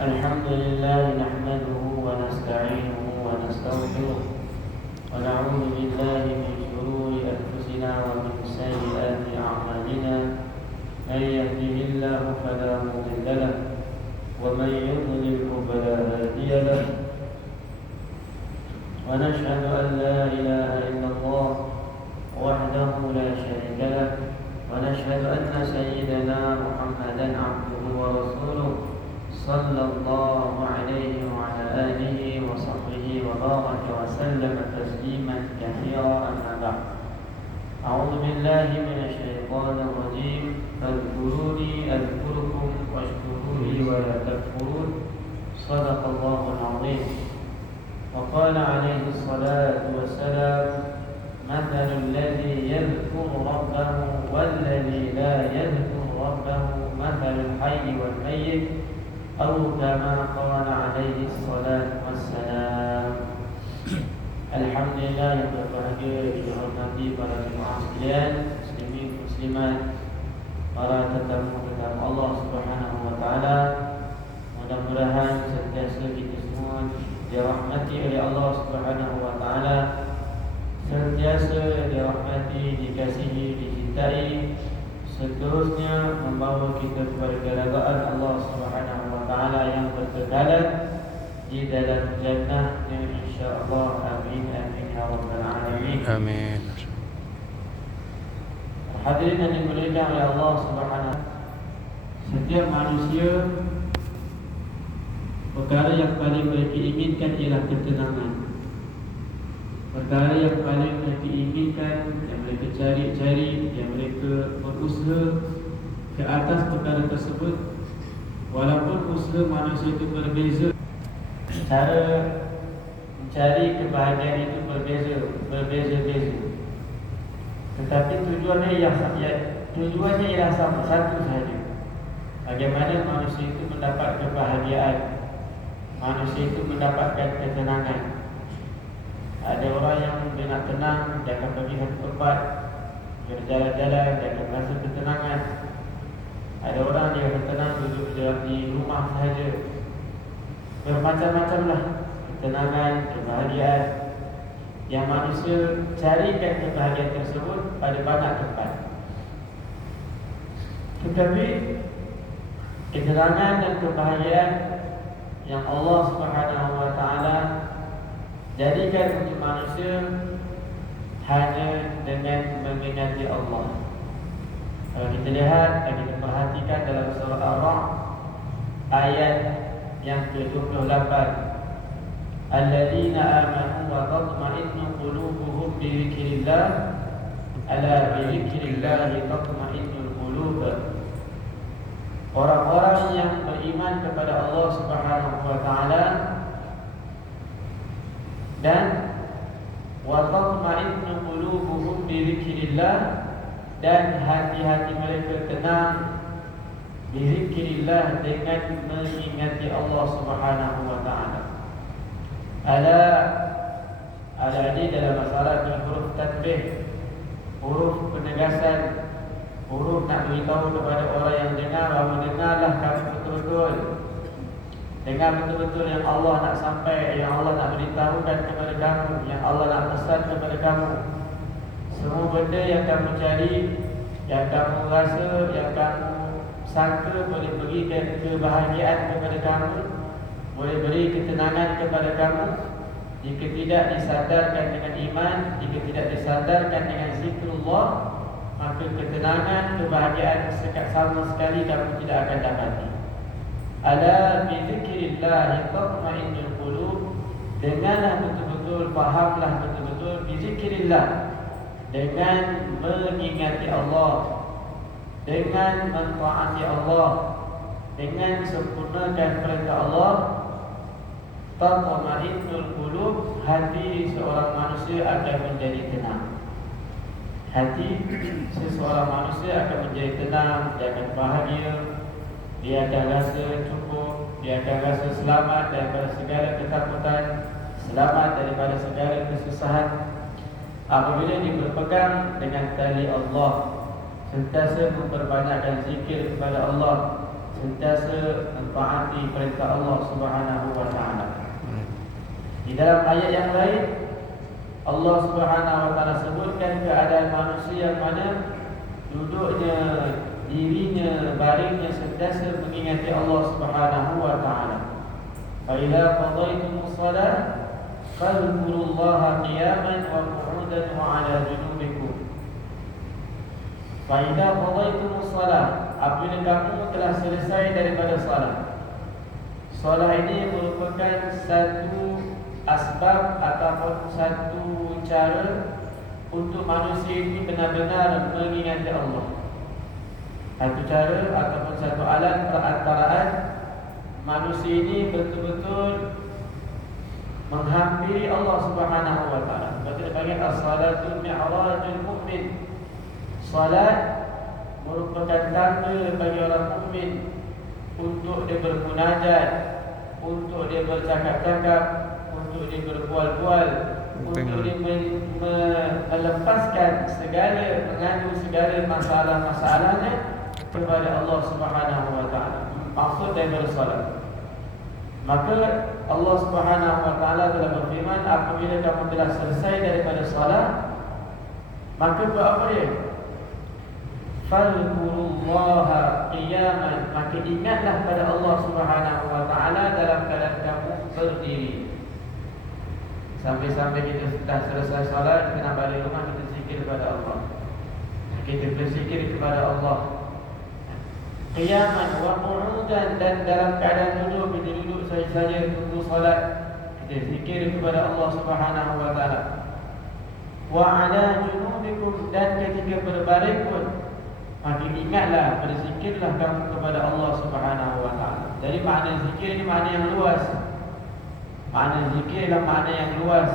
الحمد لله نحمده ونستعينه ونستغفره ونعوذ بالله من شرور أنفسنا ومن سيئات أعمالنا. من يهده الله فلا مضل له ومن يضلل فلا هادي له. ونشهد أن لا إله إلا الله وحده لا شريك له. ونشهد أن سيدنا محمدا عبده ورسوله صلى الله عليه وعلى آله وصحبه وبارك وسلم تسليما كثيرا. أما بعد، أعوذ بالله من الشيطان الرجيم. فاذكروني أذكركم واشكروا لي ولا تكفرون. صدق الله العظيم. وقال عليه الصلاة والسلام: مثل الذي يذكر ربه والذي لا يذكر ربه مثل الحي والميت، أو كما قال عليه الصلاة والسلام. Alhamdulillah, yang berbahagia dihormati para jemaah sekalian, muslimin muslimat, para tetamu-tetamu Allah Subhanahu wa taala. Mudah-mudahan sentiasa kita semua dirahmati oleh Allah Subhanahu wa taala, sentiasa dirahmati, dikasihi, dicintai, seterusnya membawa kita kepada keredaan Allah Subhanahu wa taala yang berkekalan di dalam jannah insya-Allah. Amin amin ya rabbal alamin. Amin. Hadirin yang dimuliakan oleh Allah Subhanahu, setiap manusia perkara yang paling mereka inginkan ialah ketenangan. Perkara yang paling mereka inginkan, yang mereka cari-cari, yang mereka berusaha ke atas perkara tersebut. Walaupun usaha manusia itu berbeza, cara mencari kebahagiaan itu berbeza-beza, tetapi tujuannya ialah sama, satu sahaja. Bagaimana manusia itu mendapat kebahagiaan, manusia itu mendapatkan ketenangan. Ada orang yang dia nak tenang, dia akan pergi satu tempat, berjalan-jalan, dia akan rasa ketenangan. Ada orang dia akan tenang duduk di rumah sahaja. Bermacam-macamlah ketenangan, kebahagiaan yang manusia carikan kebahagiaan tersebut pada banyak tempat. Tetapi ketenangan dan kebahagiaan yang Allah Subhanahu wa taala jadikan untuk manusia hanya dengan mengingati Allah. Kalau kita lihat dan kita perhatikan dalam surah Ar-Ra'd ayat yang ke-28, alladzina amanu wa tatma'innu qulubuhum bi dzikrillah, ala bi dzikrillah tatma'innul qulub. Orang-orang yang beriman kepada Allah Subhanahu wa taala dan wa tatma'innu qulubuhum bi dzikrillah, dan hati-hati mereka tenang bizikrillah, dengan mengingati Allah Subhanahu wa taala. Ala ini dalam masalah huruf tanbih, huruf penegasan, huruf nak beritahu kepada orang yang dengar bahawa dengarlah kamu betul-betul, dengar betul-betul yang Allah nak sampai, yang Allah nak beritahukan kepada kamu, yang Allah nak pesan kepada kamu. Semua benda yang kamu cari, yang kamu rasa, yang kamu sangka boleh berikan kebahagiaan kepada kamu, boleh beri ketenangan kepada kamu, jika tidak disadarkan dengan iman, jika tidak disadarkan dengan zikrullah, maka ketenangan, kebahagiaan sama sekali kamu tidak akan dapati. Ala bi zikrillah tatma'innul qulub, denganlah betul-betul, fahamlah betul-betul bi zikrillah, dengan mengingati Allah, dengan mentaati Allah, dengan sempurnakan perintah Allah, tatma'innul qulub, hati seorang manusia akan menjadi tenang. Hati seseorang manusia akan menjadi tenang, dia akan bahagia, dia akan rasa cukup, dia akan rasa selamat daripada segala ketakutan, selamat daripada segala kesusahan. Apabila dia berpegang dengan tali Allah, sentiasa memperbanyakkan zikir kepada Allah, sentiasa taati perintah Allah Subhanahu wa taala. Di dalam ayat yang lain Allah Subhanahu wa taala sebutkan keadaan manusia yang mana duduknya, dirinya, baringnya sentiasa mengingati Allah Subhanahu wa taala. Fa idza qadaytumus shalah fadhkurullaha qiyaman wa qu'udan wa 'ala junubikum. Fa idza qadaytumus shalah, apabila kamu telah selesai daripada salat. Salat ini merupakan satu asbab ataupun satu cara untuk manusia ini benar-benar mengingati Allah. Satu cara ataupun satu alat perantaraan manusia ini betul-betul menghampiri Allah Subhanahu wa taala. Betul dipanggil as-salatu mi'rajul mu'min. Salat merupakan tanda bagi orang mukmin untuk dia bermunajat, untuk dia bercakap-cakap, untuk dia berbual-bual, untuk dia melepaskan segala, mengandung segala masalah-masalahnya kepada Allah Subhanahu wa taala. Maksud daripada salat. Maka Allah Subhanahu wa taala telah berfirman, apabila kamu telah selesai daripada salat, maka buat apa dia? Fadhkurullaha qiyaman, maka ingatlah pada Allah Subhanahu wa taala dalam keadaan kamu berdiri. Sampai-sampai kita sudah selesai salat, kita nak balik rumah, kita zikir kepada Allah. Kita berzikir kepada Allah. Qiyaman wa qu'udan, dan dalam keadaan duduk, kita duduk saja tunggu salat, kita zikir kepada Allah Subhanahu wa taala. Wa 'ala junubikum, dan ketika berbaring pun, maka ingatlah, berzikirlah kamu kepada Allah Subhanahu wa taala. Jadi makna zikir ini makna yang luas. Makna zikir adalah makna yang luas.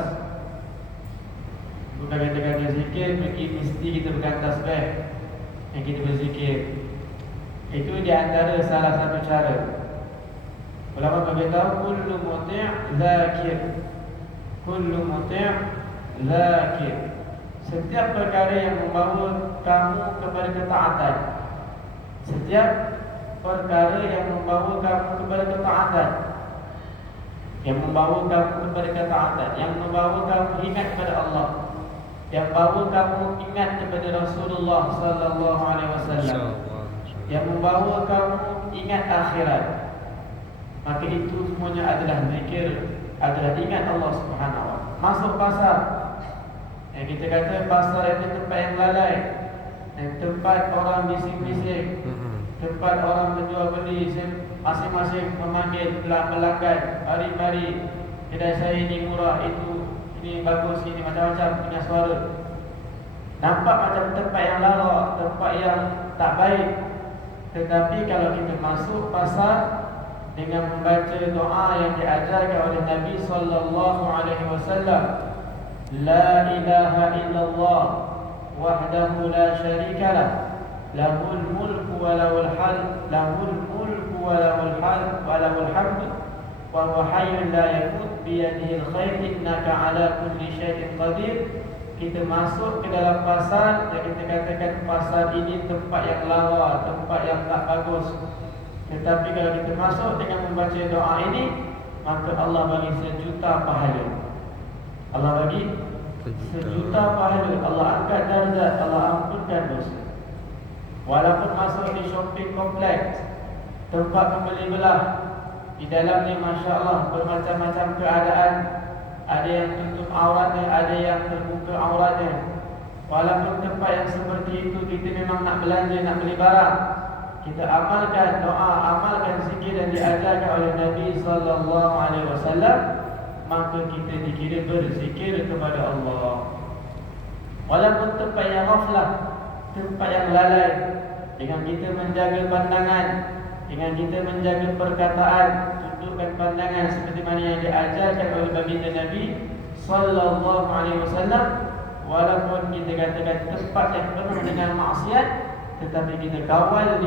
Bukan kata-kata zikir mesti kita pegang tasbih yang kita berzikir. Itu di antara salah satu cara. Ulama beritahu kullu muti' zakir. Kullu muti' zakir. Setiap perkara yang membawa kamu kepada ketaatan, setiap perkara yang membawa kamu kepada ketaatan, yang membawa kamu kepada ketaatan, yang membawa kamu ingat kepada Allah, yang membawa kamu ingat kepada Rasulullah sallallahu alaihi wasallam, yang membawa kamu ingat akhirat, maka itu semuanya adalah zikir, adalah ingat Allah Subhanahu wa taala. Masuk pasar, yang kita kata pasar itu tempat yang lalai, yang tempat orang bising-bising, tempat orang menjual beli, masing-masing memanggil pelanggan, mari-mari, kedai saya ini murah, itu ini bagus, ini macam-macam punya suara. Nampak macam tempat yang lalak, tempat yang tak baik. Tetapi kalau kita masuk pasar dengan membaca doa yang diajarkan oleh Nabi sallallahu alaihi wasallam, la ilaha illallah wahdahu la syarika lah, lahul mulku wa lahul hamd, lahul mulku wa lahul hamd wa lahul hamd wa huwa hayyun la yamut bi yadihi al-khair innaka ala kulli syai'in qadir. Kita masuk ke dalam pasar dan kita katakan pasar ini tempat yang lawa, tempat yang tak bagus. Tetapi kalau kita masuk dengan membaca doa ini, maka Allah bagi sejuta pahala. Allah bagi sejuta pahala. Allah angkat darjat, Allah ampunkan dosa. Walaupun masuk di shopping kompleks, tempat membeli belah, di dalamnya Masya Allah bermacam-macam keadaan. Ada yang tutup auratnya, ada yang terbuka auratnya. Walaupun tempat yang seperti itu, kita memang nak belanja, nak beli barang, kita amalkan doa, amalkan zikir yang diajarkan oleh Nabi sallallahu alaihi wasallam, maka kita dikira berzikir kepada Allah. Walaupun tempat yang ghaflah, tempat yang lalai, dengan kita menjaga pandangan, dengan kita menjaga perkataan, tundukkan pandangan seperti mana yang diajarkan oleh baginda Nabi sallallahu alaihi wasallam. Walaupun kita katakan tempat yang penuh dengan maksiat, tetapi kita kawal